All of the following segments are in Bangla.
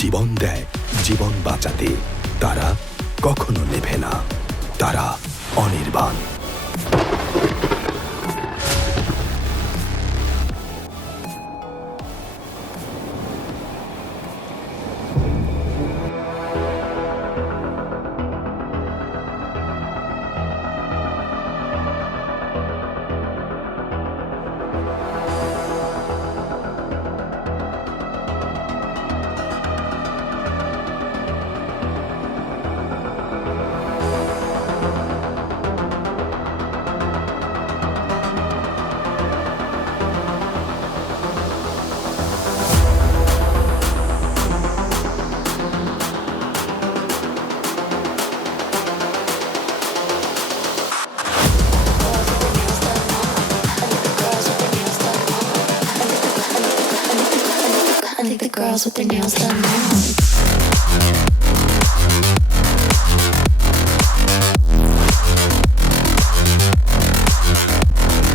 জীবন দেয় জীবন বাঁচাতে। তারা কখনো নেভে না, তারা Anirban. I think the girls with their nails done now.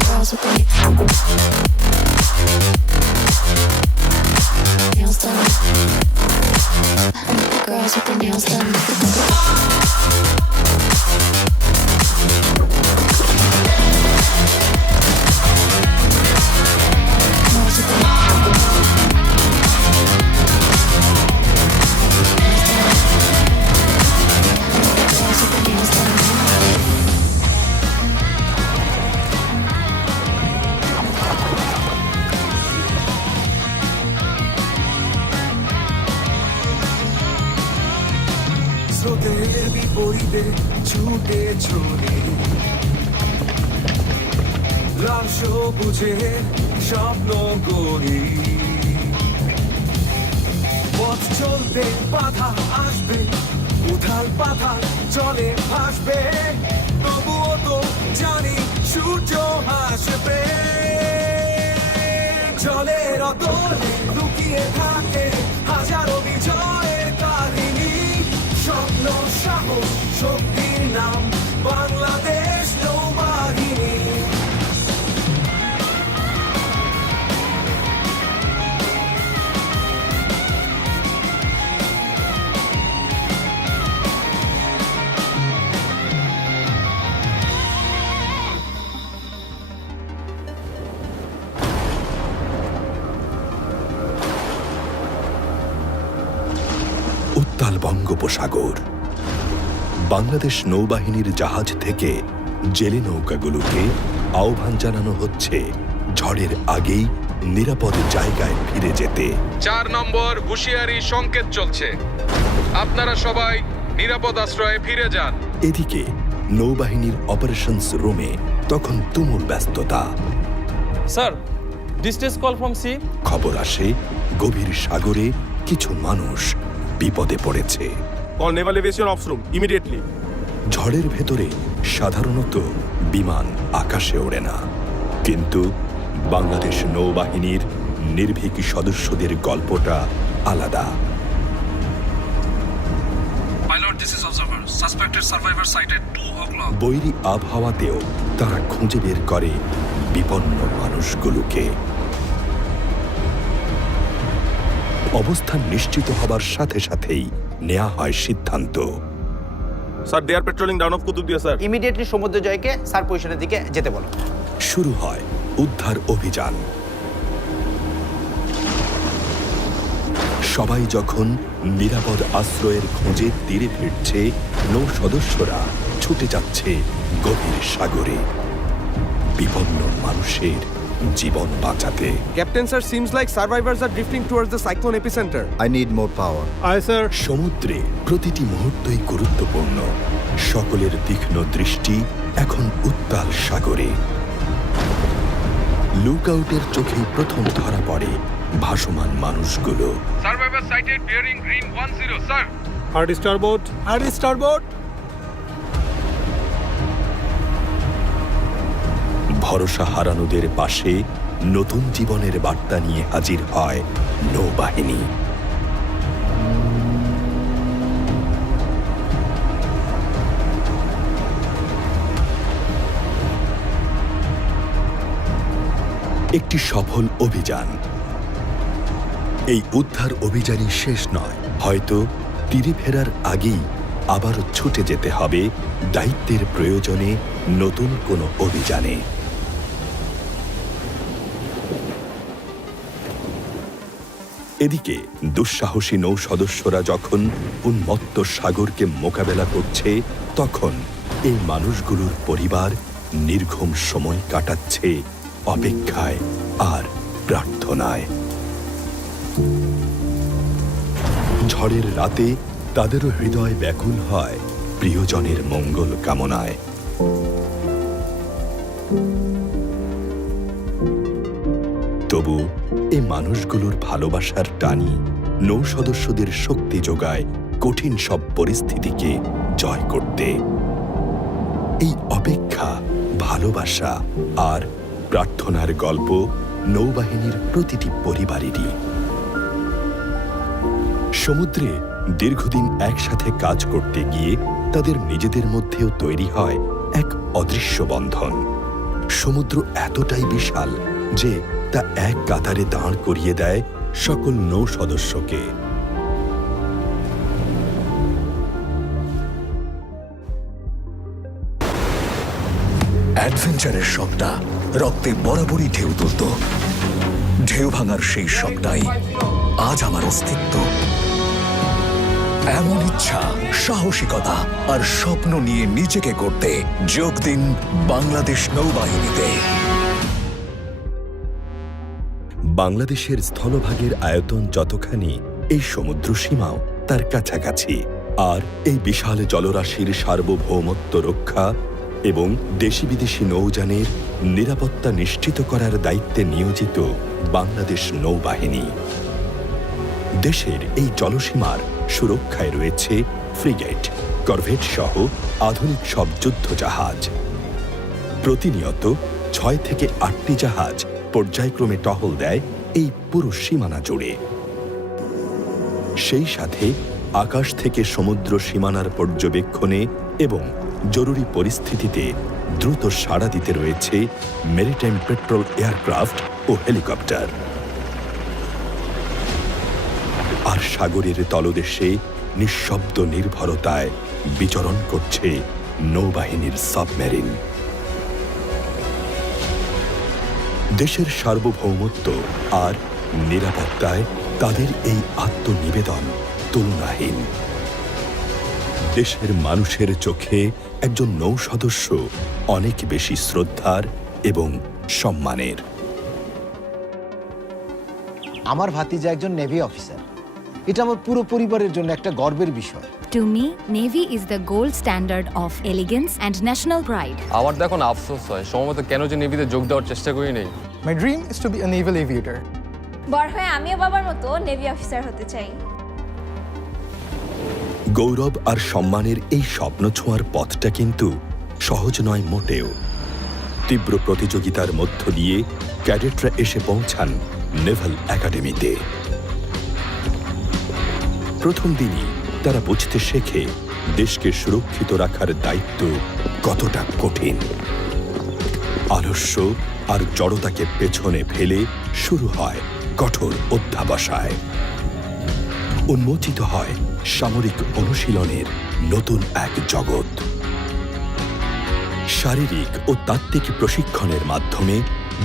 Girls with their nails done. I think the girls with their nails done. স্রোতের বিপরীতে ছুটে চলে লাল সবুজে স্বপ্ন গড়ি। পথ চলতে বাধা আসবে, উথাল পাথাল জলে ভাসবে, তবুও তো জানি সূর্য হাসবে। জলের অতলে লুকিয়ে থাকে হাজারো বিজয়ের কাহিনী। স্বপ্ন সাহস শক্তির নাম বাংলাদেশ নৌবাহিনী। উত্তাল বঙ্গোপসাগর। বাংলাদেশ নৌবাহিনীর জাহাজ থেকে জেলে নৌকাগুলোকে আহ্বান জানানো হচ্ছে ঝড়ের আগেই নিরাপদ জায়গায় ফিরে যেতে। 4 নম্বর হুঁশিয়ারি সংকেত চলছে, আপনারা সবাই নিরাপদ আশ্রয়ে ফিরে যান। এদিকে নৌবাহিনীর অপারেশনস রুমে তখন তুমুল ব্যস্ততা। Sir, distress call from sea. খবর আসে গভীর সাগরে কিছু মানুষ বিপদে পড়েছে। Call Naval Aviation Ops Room immediately. ঝড়ের ভেতরে সাধারণত বিমান আকাশে ওড়ে না, কিন্তু বাংলাদেশ নৌবাহিনীর নির্ভীক সদস্যদের গল্পটা আলাদা। Pilot, this is observer. Suspected survivor sighted 2 o'clock. বৈরী আবহাওয়াতেও তারা খুঁজে বের করে বিপন্ন মানুষগুলোকে। অবস্থান নিশ্চিত হবার সাথে সাথেই নেওয়া হয় সিদ্ধান্ত। Sir, they are patrolling down of Kutubdia, sir. Immediately সমুদ্র জয়কে স্যার পজিশনের দিকে যেতে বলো। শুরু হয় উদ্ধার অভিযান। সবাই যখন নিরাপদ আশ্রয়ের খোঁজে তীরে ফিরছে, নৌ সদস্যরা ছুটে যাচ্ছে গভীর সাগরে বিপন্ন মানুষের জীবন বাঁচাতে। Captain sir, seems like survivors are drifting towards the cyclone epicenter. I need more power. Aye sir. সমুদ্রে প্রতিটি মুহূর্তই গুরুত্বপূর্ণ। সকলের তীক্ষ্ণ দৃষ্টি এখন উত্তাল সাগরে। লুকআউটের চোখেই প্রথম ধরা পড়ে ভাসমান মানুষগুলো। Survivor sighted bearing green 10 sir. Hard starboard. Hard starboard. ভরসা হারানোদের পাশে নতুন জীবনের বার্তা নিয়ে হাজির হয় নৌবাহিনী। একটি সফল অভিযান, এই উদ্ধার অভিযানই শেষ নয়, হয়তো তীরে ফেরার আগেই আবারও ছুটে যেতে হবে দায়িত্বের প্রয়োজনে নতুন কোনো অভিযানে। এদিকে দুঃসাহসী নৌ সদস্যরা যখন উন্মত্ত সাগরকে মোকাবেলা করছে, তখন এই মানুষগুলোর পরিবার নির্ঘুম সময় কাটাচ্ছে অপেক্ষায় আর প্রার্থনায়। ঝড়ের রাতে তাদেরও হৃদয় ব্যাকুল হয় প্রিয়জনের মঙ্গল কামনায়। তবু এই মানুষগুলোর ভালোবাসার টানি নৌ সদস্যদের শক্তি যোগায় কঠিন সব পরিস্থিতিকে জয় করতে। এই অপেক্ষা, ভালোবাসা আর প্রার্থনার গল্প নৌবাহিনীর প্রতিটি পরিবারেরই। সমুদ্রে দীর্ঘদিন একসাথে কাজ করতে গিয়ে তাদের নিজেদের মধ্যেও তৈরি হয় এক অদৃশ্য বন্ধন। সমুদ্র এতটাই বিশাল যে তা এক কাতারে দাঁড় করিয়ে দেয় সকল নৌ সদস্যকে। অ্যাডভেঞ্চারের শখটা রক্তে বরাবরই ঢেউ তুলত। ঢেউ ভাঙার সেই শখটাই আজ আমার অস্তিত্ব। এমন ইচ্ছা, সাহসিকতা আর স্বপ্ন নিয়ে নিজেকে করতে যোগ দিন বাংলাদেশ নৌবাহিনীতে। বাংলাদেশের স্থলভাগের আয়তন যতখানি, এই সমুদ্র সীমাও তার কাছাকাছি। আর এই বিশাল জলরাশির সার্বভৌমত্ব রক্ষা এবং দেশি বিদেশি নৌযানের নিরাপত্তা নিশ্চিত করার দায়িত্বে নিয়োজিত বাংলাদেশ নৌবাহিনী। দেশের এই জলসীমার সুরক্ষায় রয়েছে ফ্রিগেট, করভেট সহ আধুনিক সব যুদ্ধজাহাজ। প্রতিনিয়ত 6 থেকে 8টি জাহাজ পর্যায়ক্রমে টহল দেয় এই পুরো সীমানা জুড়ে। সেই সাথে আকাশ থেকে সমুদ্র সীমানার পর্যবেক্ষণে এবং জরুরি পরিস্থিতিতে দ্রুত সাড়া দিতে রয়েছে মেরিটাইম পেট্রোল এয়ারক্রাফট ও হেলিকপ্টার। আর সাগরের তলদেশে নিঃশব্দ নির্ভরতায় বিচরণ করছে নৌবাহিনীর সাবমেরিন। দেশের সার্বভৌমত্ব আর নিরাপত্তায় তাদের এই আত্মনিবেদন তুলনাহীন। দেশের মানুষের চোখে একজন নৌ সদস্য অনেক বেশি শ্রদ্ধার এবং সম্মানের। আমার ভাতিজা একজন নেভি অফিসার। এটা আমার পুরো পরিবারের জন্য একটা গর্বের বিষয়। To me, Navy is the gold standard of elegance and national pride. আমার তো এখন আফসোস হয় সম্ভবত কেন যে নেভিতে যোগ দেওয়ার চেষ্টা করি নেই। My dream is to be a naval aviator. বড় হয়ে আমিও বাবার মতো নেভি অফিসার হতে চাই। গৌরব আর সম্মানের এই স্বপ্ন ছোঁয়ার পথটা কিন্তু সহজ নয় মোটেও। তীব্র প্রতিযোগিতার মধ্য দিয়ে ক্যাডেটরা এসে পৌঁছান নেভাল একাডেমিতে। প্রথম দিনই তারা বুঝতে শেখে দেশকে সুরক্ষিত রাখার দায়িত্ব কতটা কঠিন। আলস্য আর জড়তাকে পেছনে ফেলে শুরু হয় কঠোর অধ্যাবসায়। উন্মোচিত হয় সামরিক অনুশীলনের নতুন এক জগৎ। শারীরিক ও তাত্ত্বিক প্রশিক্ষণের মাধ্যমে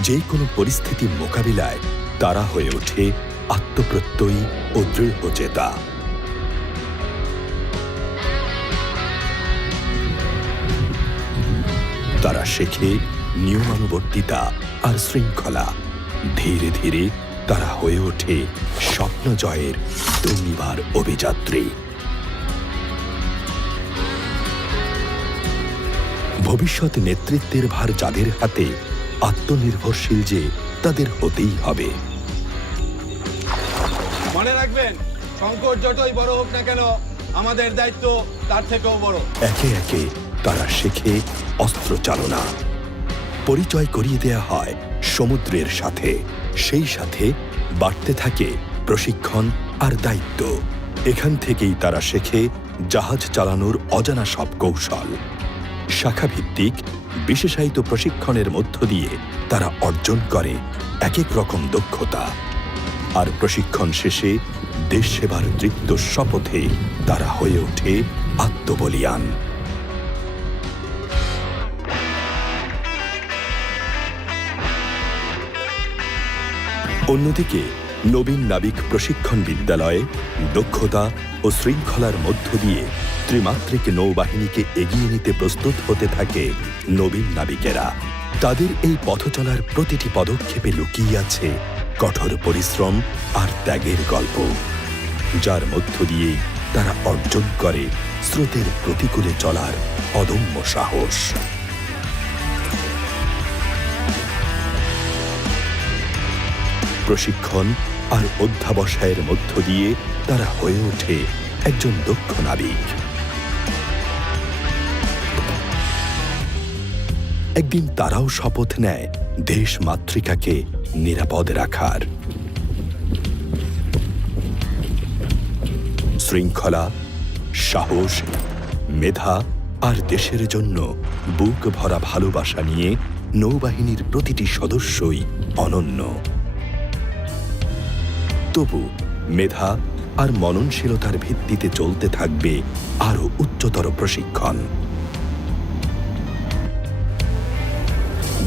যে কোনো পরিস্থিতি মোকাবিলায় তারা হয়ে ওঠে আত্মপ্রত্যয়ী ও দৃঢ়চেতা। তারা শেখে নিয়মানুবর্তিতা আর শৃঙ্খলা। ধীরে ধীরে তারা হয়ে ওঠে স্বপ্ন জয়ের দুর্নিবার অভিযাত্রী। ভবিষ্যৎ নেতৃত্বের ভার যাদের হাতে, আত্মনির্ভরশীল যে তাদের হতেই হবে। মনে রাখবেন, সংকট যতই বড় হোক না কেন, আমাদের দায়িত্ব তার থেকেও বড়। একে একে তারা শেখে অস্ত্র চালনা। পরিচয় করিয়ে দেয়া হয় সমুদ্রের সাথে। সেই সাথে বাড়তে থাকে প্রশিক্ষণ আর দায়িত্ব। এখান থেকেই তারা শেখে জাহাজ চালানোর অজানা সব কৌশল। শাখাভিত্তিক বিশেষায়িত প্রশিক্ষণের মধ্য দিয়ে তারা অর্জন করে এক এক রকম দক্ষতা। আর প্রশিক্ষণ শেষে দেশ সেবার তৃপ্ত শপথে তারা হয়ে ওঠে আত্মবলিয়ান। অন্যদিকে নবীন নাবিক প্রশিক্ষণ বিদ্যালয়ে দক্ষতা ও শৃঙ্খলার মধ্য দিয়ে ত্রিমাত্রিক নৌবাহিনীকে এগিয়ে নিতে প্রস্তুত হতে থাকে নবীন নাবিকেরা। তাদের এই পথ চলার প্রতিটি পদক্ষেপে লুকিয়ে আছে কঠোর পরিশ্রম আর ত্যাগের গল্প, যার মধ্য দিয়েই তারা অর্জন করে স্রোতের প্রতিকূলে চলার অদম্য সাহস। প্রশিক্ষণ আর অধ্যাবসায়ের মধ্য দিয়ে তারা হয়ে ওঠে একজন দক্ষ নাবিক। একদিন তারাও শপথ নেয় দেশ মাতৃকাকে নিরাপদ রাখার। শৃঙ্খলা, সাহস, মেধা আর দেশের জন্য বুক ভরা ভালোবাসা নিয়ে নৌবাহিনীর প্রতিটি সদস্যই অনন্য। তবু মেধা আর মননশীলতার ভিত্তিতে চলতে থাকবে আরও উচ্চতর প্রশিক্ষণ।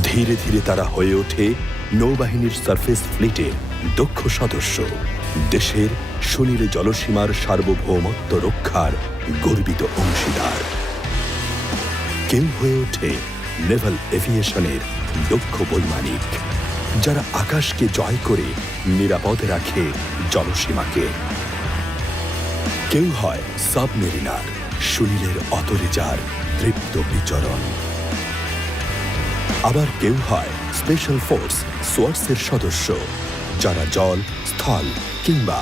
ধীরে ধীরে তারা হয়ে ওঠে নৌবাহিনীর সারফেস ফ্লিটের দক্ষ সদস্য, দেশের সুনীল জলসীমার সার্বভৌমত্ব রক্ষার গর্বিত অংশীদার। কেউ হয়ে ওঠে নেভাল এভিয়েশনের দক্ষ বৈমানিক, যারা আকাশকে জয় করে নিরাপদ রাখে জলসীমাকে। কেউ হয় সাবমেরিনার, সুনীলের অতলে যার তৃপ্ত বিচরণ। আবার কেউ হয় স্পেশাল ফোর্স সোয়ার্সের সদস্য, যারা জল, স্থল কিংবা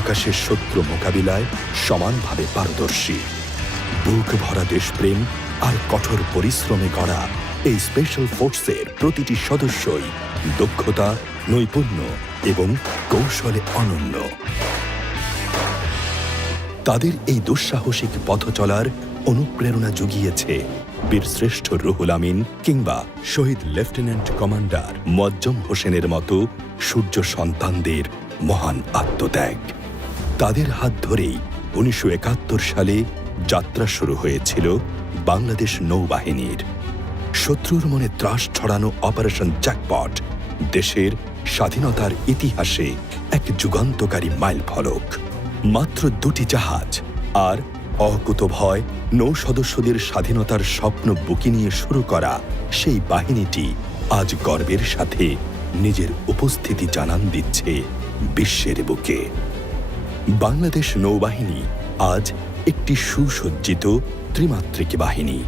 আকাশের শত্রু মোকাবিলায় সমানভাবে পারদর্শী। বুক ভরা দেশপ্রেম আর কঠোর পরিশ্রমে গড়া এই স্পেশাল ফোর্সের প্রতিটি সদস্যই দক্ষতা, নৈপুণ্য এবং কৌশলে অনন্য। তাদের এই দুঃসাহসিক পথ চলার অনুপ্রেরণা জুগিয়েছে বীরশ্রেষ্ঠ রুহুল আমিন কিংবা শহীদ লেফটেন্যান্ট কমান্ডার মোয়াজ্জম হোসেনের মতো সূর্য সন্তানদের মহান আত্মত্যাগ। তাদের হাত ধরেই 1971 সালে যাত্রা শুরু হয়েছিল বাংলাদেশ নৌবাহিনীর। শত্রুর মনে ত্রাস ছড়ানো অপারেশন জ্যাকপট দেশের স্বাধীনতার ইতিহাসে এক যুগান্তকারী মাইলফলক। মাত্র 2টি জাহাজ আর অকুতভয় নৌ সদস্যদের স্বাধীনতার স্বপ্ন বুকে নিয়ে শুরু করা সেই বাহিনীটি আজ গর্বের সাথে নিজের উপস্থিতি জানান দিচ্ছে বিশ্বের বুকে। বাংলাদেশ নৌবাহিনী আজ একটি সুসজ্জিত ত্রিমাত্রিক বাহিনী।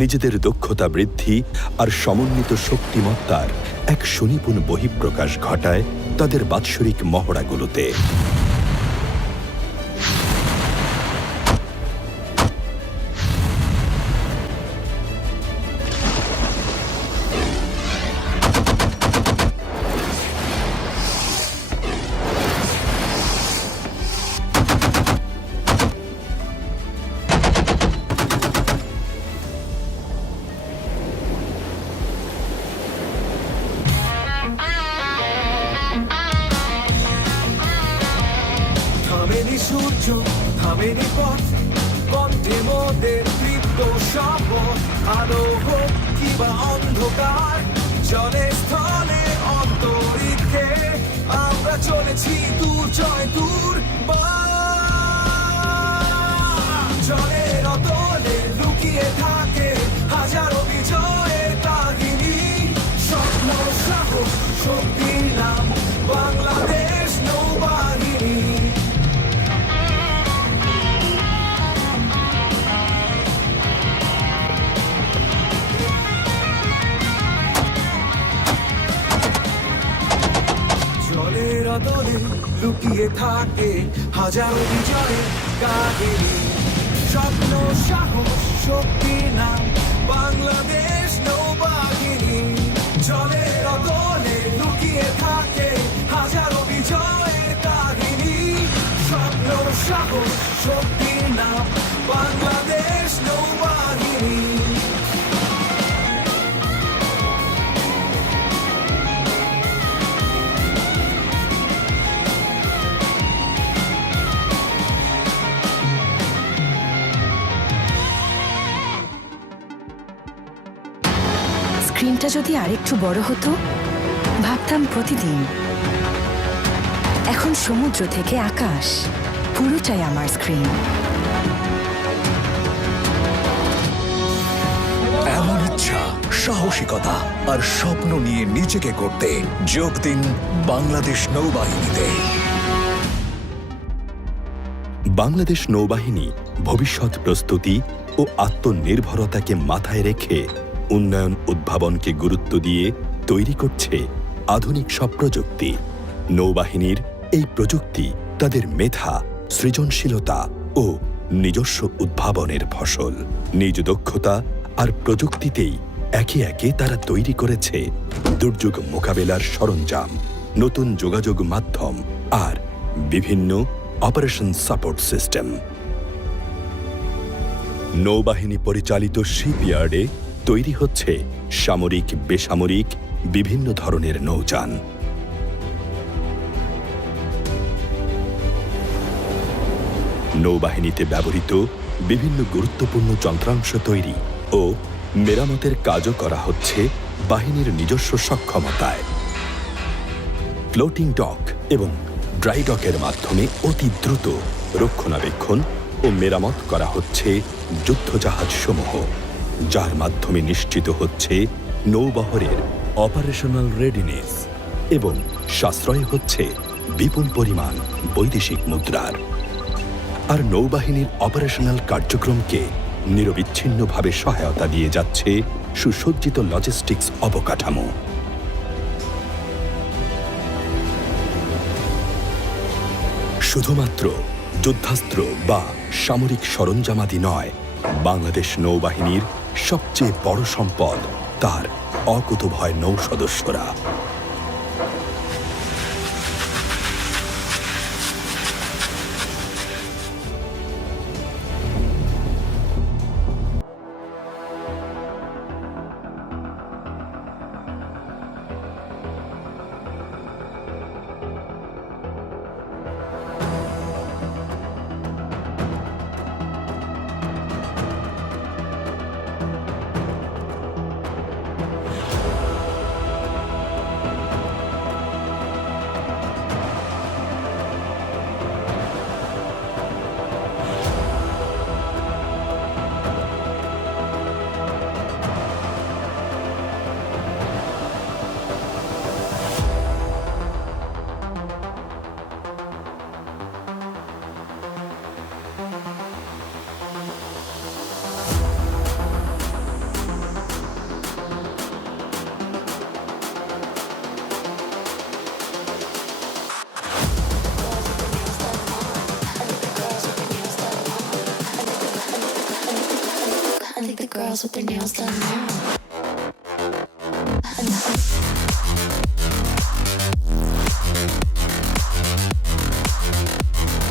নিজেদের দক্ষতা বৃদ্ধি আর সমন্বিত শক্তিমত্তার এক সুনিপুণ বহিঃপ্রকাশ ঘটায় তাদের বাৎসরিক মহড়াগুলোতে। থামেনি সূর্য, থামেনি পথ, কণ্ঠে মোদের তৃপ্ত শপথ। আলো হোক কিবা অন্ধকার, জলে স্থলে অন্তরিক্ষে আমরা চলেছি দূর জয় দূর। জলের অতলে লুকিয়ে থাকে হাজারো বিজয়ের কাহিনী। স্বপ্ন, সাহস, শক্তির নাম বাংলাদেশ নৌবাহিনী। জলের অতলে লুকিয়ে থাকে হাজারো বিজয়ের কাহিনী। স্বপ্ন, সাহস, শক্তির নাম বাংলাদেশ নৌবাহিনী। জলের অতলে লুকিয়ে থাকে হাজারো বিজয়ের কাহিনী। স্বপ্ন, সাহস, শক্তির নাম বাংলাদেশ নৌবাহিনী। স্ক্রিনটা যদি আরেকটু বড় হতো, ভাবতাম প্রতিদিন। এখন সমুদ্র থেকে আকাশ পুরোটাই আমার স্ক্রিন। এমন ইচ্ছা, সাহসিকতা আর স্বপ্ন নিয়ে নিজেকে করতে যোগ দিন বাংলাদেশ নৌবাহিনীতে। বাংলাদেশ নৌবাহিনী ভবিষ্যৎ প্রস্তুতি ও আত্মনির্ভরতাকে মাথায় রেখে উন্নয়ন উদ্ভাবনকে গুরুত্ব দিয়ে তৈরি করছে আধুনিক সব প্রযুক্তি। নৌবাহিনীর এই প্রযুক্তি তাদের মেধা, সৃজনশীলতা ও নিজস্ব উদ্ভাবনের ফসল। নিজ দক্ষতা আর প্রযুক্তিতেই একে একে তারা তৈরি করেছে দুর্যোগ মোকাবেলার সরঞ্জাম, নতুন যোগাযোগ মাধ্যম আর বিভিন্ন অপারেশন সাপোর্ট সিস্টেম। নৌবাহিনী পরিচালিত শিপইয়ার্ডে তৈরি হচ্ছে সামরিক, বেসামরিক বিভিন্ন ধরনের নৌযান। নৌবাহিনীতে ব্যবহৃত বিভিন্ন গুরুত্বপূর্ণ যন্ত্রাংশ তৈরি ও মেরামতের কাজও করা হচ্ছে বাহিনীর নিজস্ব সক্ষমতায়। ফ্লোটিং ডক এবং ড্রাই ডকের মাধ্যমে অতি দ্রুত রক্ষণাবেক্ষণ ও মেরামত করা হচ্ছে যুদ্ধজাহাজসমূহ, যার মাধ্যমে নিশ্চিত হচ্ছে নৌবহরের অপারেশনাল রেডিনেস এবং সাশ্রয় হচ্ছে বিপুল পরিমাণ বৈদেশিক মুদ্রার। আর নৌবাহিনীর অপারেশনাল কার্যক্রমকে নিরবিচ্ছিন্নভাবে সহায়তা দিয়ে যাচ্ছে সুসজ্জিত লজিস্টিক্স অবকাঠামো। শুধুমাত্র যুদ্ধাস্ত্র বা সামরিক সরঞ্জামাদি নয়, বাংলাদেশ নৌবাহিনীর সবচেয়ে বড় সম্পদ তার অকুতোভয় নৌ সদস্যরা। I think the girls with their nails done now.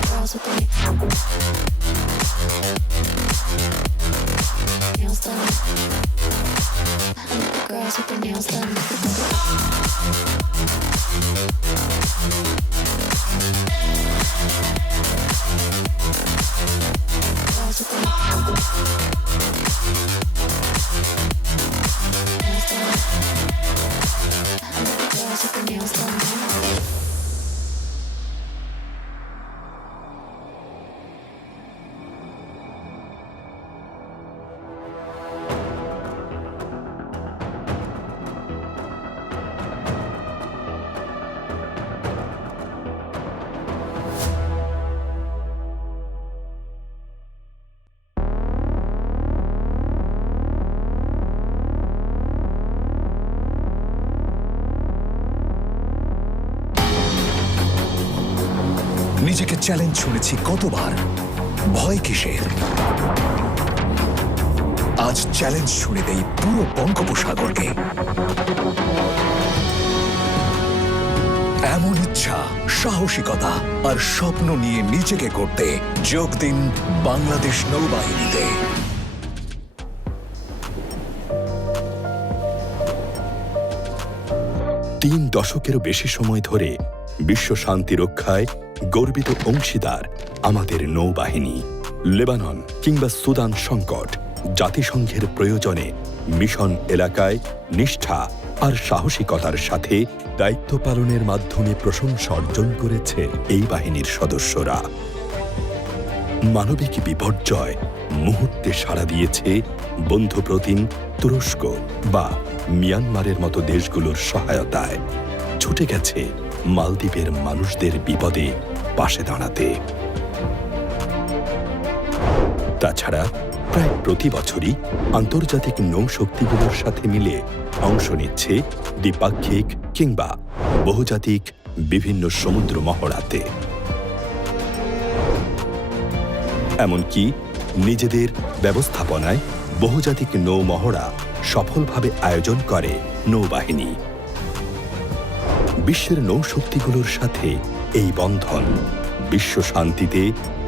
Girls with their nails done. I think the girls with their nails done. Girls with their nails done. নিজেকে চ্যালেঞ্জ শুনেছি কতবার, ভয় কিসের? আজ চ্যালেঞ্জ শুনে দেই পুরো বঙ্গোপসাগরকে। এমন ইচ্ছা, সাহসিকতা আর স্বপ্ন নিয়ে নিজেকে করতে যোগ দিন বাংলাদেশ নৌবাহিনীতে। 3 দশকেরও বেশি সময় ধরে বিশ্ব শান্তি রক্ষায় গর্বিত অংশীদার আমাদের নৌবাহিনী। লেবানন কিংবা সুদান সংকট, জাতিসংঘের প্রয়োজনে মিশন এলাকায় নিষ্ঠা আর সাহসিকতার সাথে দায়িত্ব পালনের মাধ্যমে প্রশংসা অর্জন করেছে এই বাহিনীর সদস্যরা। মানবিক বিপর্যয় মুহূর্তে সাড়া দিয়েছে বন্ধুপ্রতিম তুরস্ক বা মিয়ানমারের মতো দেশগুলোর সহায়তায়, ছুটে গেছে মালদ্বীপের মানুষদের বিপদে পাশে দাঁড়াতে। তাছাড়া প্রায় প্রতি বছরই আন্তর্জাতিক নৌশক্তিগুলোর সাথে মিলে অংশ নিচ্ছে দ্বিপাক্ষিক কিংবা বহুজাতিক বিভিন্ন সমুদ্র মহড়াতে। এমনকি নিজেদের ব্যবস্থাপনায় বহুজাতিক নৌ মহড়া সফলভাবে আয়োজন করে নৌবাহিনী। বিশ্বের নৌশক্তিগুলোর সাথে এই বন্ধন বিশ্ব শান্তিতে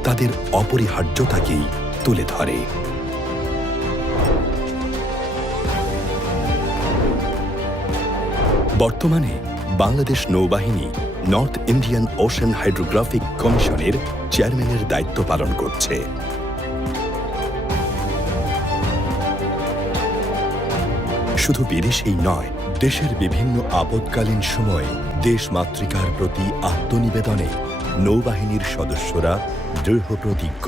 তাদের অপরিহার্যতাকেই তুলে ধরে। বর্তমানে বাংলাদেশ নৌবাহিনী নর্থ ইন্ডিয়ান ওশান হাইড্রোগ্রাফিক কমিশনের চেয়ারম্যানের দায়িত্ব পালন করছে। শুধু বিদেশেই নয়, দেশের বিভিন্ন আপৎকালীন সময়ে দেশমাতৃকার প্রতি আত্মনিবেদনে নৌবাহিনীর সদস্যরা দৃঢ় প্রতিজ্ঞ।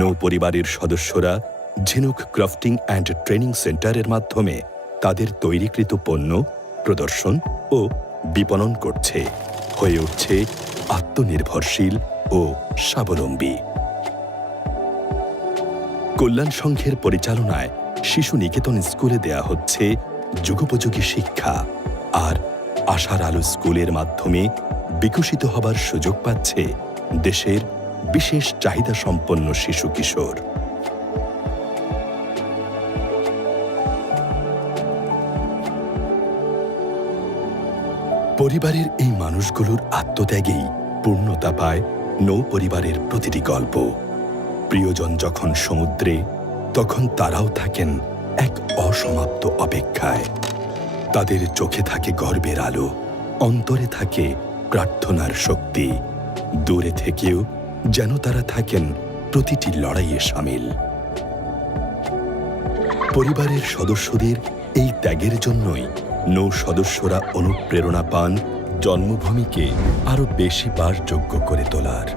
নৌ পরিবারের সদস্যরা ঝিনুক ক্রাফটিং অ্যান্ড ট্রেনিং সেন্টারের মাধ্যমে তাদের তৈরিকৃত পণ্য প্রদর্শন ও বিপণন করছে, হয়ে উঠছে আত্মনির্ভরশীল ও স্বাবলম্বী। কল্যাণ সংঘের পরিচালনায় শিশু নিকেতন স্কুলে দেয়া হচ্ছে যুগোপযোগী শিক্ষা, আর আশার আলো স্কুলের মাধ্যমে বিকশিত হবার সুযোগ পাচ্ছে দেশের বিশেষ চাহিদা সম্পন্ন শিশু কিশোর। পরিবারের এই মানুষগুলোর আত্মত্যাগেই পূর্ণতা পায় নৌ পরিবারের প্রতিটি গল্প। প্রিয়জন যখন সমুদ্রে, তখন তারাও থাকেন এক অসমাপ্ত অপেক্ষায়। তাদের চোখে থাকে গর্বের আলো, অন্তরে থাকে প্রার্থনার শক্তি। দূরে থেকেও যেন তারা থাকেন প্রতিটি লড়াইয়ে সামিল। পরিবারের সদস্যদের এই ত্যাগের জন্যই নৌ সদস্যরা অনুপ্রেরণা পান জন্মভূমিকে আরো বেশি বাসযোগ্য করে তোলার।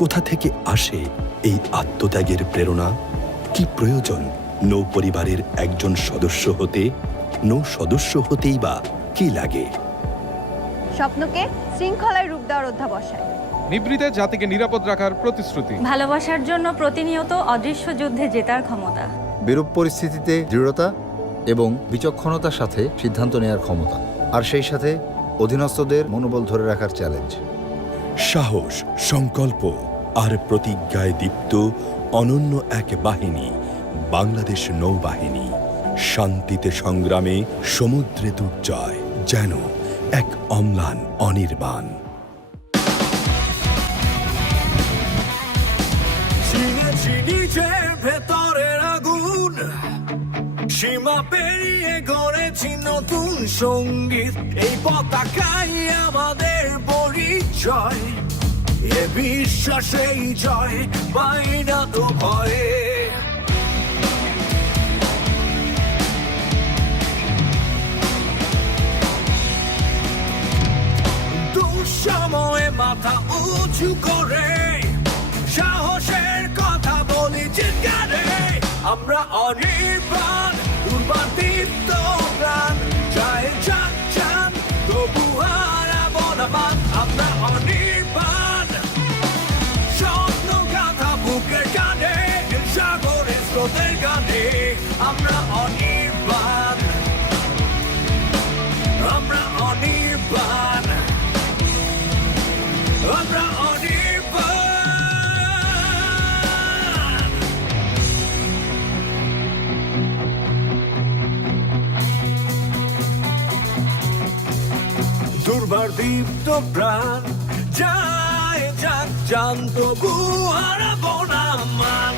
কোথা থেকে আসে এই আত্মত্যাগের প্রেরণা? কি প্রয়োজন নৌ পরিবারের একজন সদস্য হতে? নৌ সদস্য হতেই বা কি লাগে? স্বপ্নকে শৃঙ্খলায় রূপ দেওয়ার অধ্যাবসায়। নিভৃতে জাতিকে নিরাপদ রাখার প্রতিশ্রুতি। ভালোবাসার জন্য প্রতিনিয়ত অদৃশ্য যুদ্ধে জেতার ক্ষমতা। বিরূপ পরিস্থিতিতে দৃঢ়তা এবং বিচক্ষণতার সাথে সিদ্ধান্ত নেওয়ার ক্ষমতা, আর সেই সাথে অধীনস্থদের মনোবল ধরে রাখার চ্যালেঞ্জ। সাহস, সংকল্প আর প্রতিজ্ঞায় দীপ্ত অনন্য এক বাহিনী, বাংলাদেশ নৌবাহিনী। শান্তিতে সংগ্রামে, সমুদ্রে দুর্জয়, যেন এক অম্লান অনির্বাণ। চিনেছি নিজের ভেতরের আগুন, সীমা পেরিয়ে গড়েছি নতুন সঙ্গীত। এই পতাকাই আমাদের পরিচয়, এ বিশ্বাসেই জয় পাই না তো ভয়ে। দুঃসময়ে মাথা উঁচু করে সাহসের কথা বলি চিৎকারে। আমরা অনির্বাণ, দুর্বাদীপ্ত প্রাণ, যায় যাক যান তবু হারাবো না মান। আমরা অনির্বাণ, স্বপ্ন গাথা বুকের গানে, সাগরের স্রোতের গানে। আমরা অনির্বাণ, আমরা অনির্বাণ, আমরা অনির্বাণ। দুর্বার দীপ্ত প্রাণ, যায় যাক যান তবু হারাবো না মান।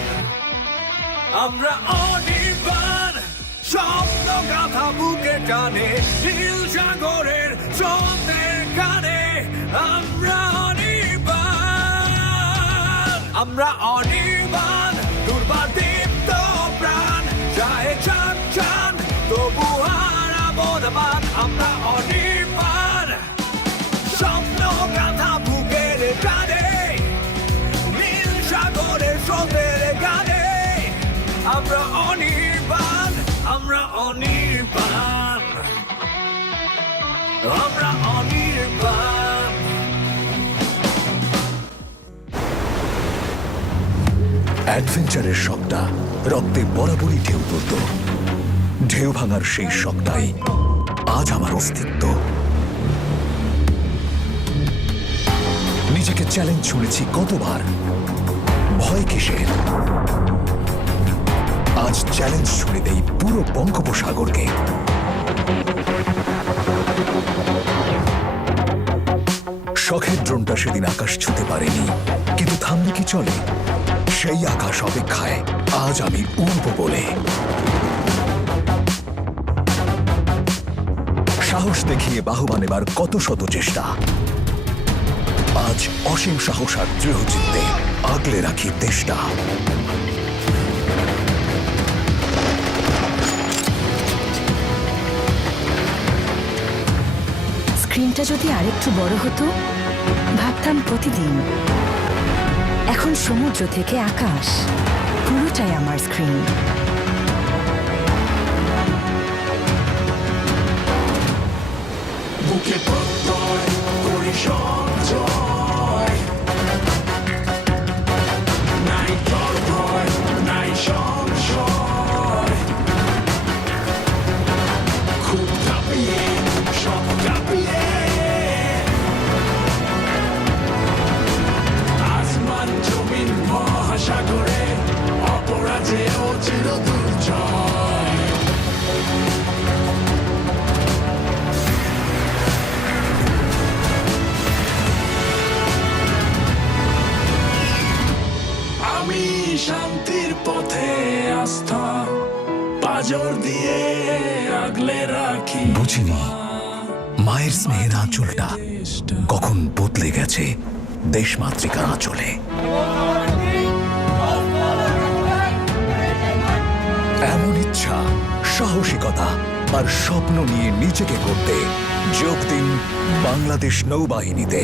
আমরা অনির্বাণ, স্বপ্ন গাথা বুকের টানে, নীল সাগরের স্রোতের গানে। আমরা অনির্বাণ, আমরা অনির্বাণ, দুর্বার দীপ্ত প্রাণ, যায় যাক যান তবু হারাবো না মান। আমরা অনির্বাণ, স্বপ্ন গাথা বুকের টানে, নীল সাগরের স্রোতের গানে। আমরা অনির্বাণ, আমরা অনির্বাণ, আমরা অনির্বাণ। অ্যাডভেঞ্চারের শখটা রক্তে বরাবরই ঢেউ তুলত। ঢেউ ভাঙার সেই শখটাই আজ আমার অস্তিত্ব। নিজেকে চ্যালেঞ্জ ছুঁড়েছি কতবার, ভয় কিসের? আজ চ্যালেঞ্জ ছুঁড়ে দেই পুরো বঙ্গোপসাগরকে। শখের ড্রোনটা সেদিন আকাশ ছুঁতে পারেনি, কিন্তু থামলে কি চলে? সেই আকাশ অপেক্ষায় আজ আমি উড়ব বলে। সাহস দেখিয়ে বাহবা নেবার কত শত চেষ্টা, আজ অসীম সাহস আর দৃঢ় চিত্তে আগলে রাখি দেশটা। স্ক্রিনটা যদি আরেকটু বড় হতো, ভাবতাম প্রতিদিন। এখন সমুদ্র থেকে আকাশ, পুরোটাই আমার স্ক্রিন। বুকে প্রত্যয় করি সঞ্চয়, নাই ডর ভয়, নাই সংশয়। খুব কাঁপিয়ে, সব কাঁপিয়ে, আসমান জমিন মহাসাগরে অপরাজেয় চির দুর্জয়। আমি শান্তির পথে আস্থা পাজর দিয়ে আগলে রাখি। বুঝিনি মায়ের স্নেহের আঁচলটা কখন বদলে গেছে দেশমাতৃকার আঁচলে। এমন ইচ্ছা, সাহসিকতা আর স্বপ্ন নিয়ে নিজেকে করতে যোগ দিন বাংলাদেশ নৌবাহিনীতে।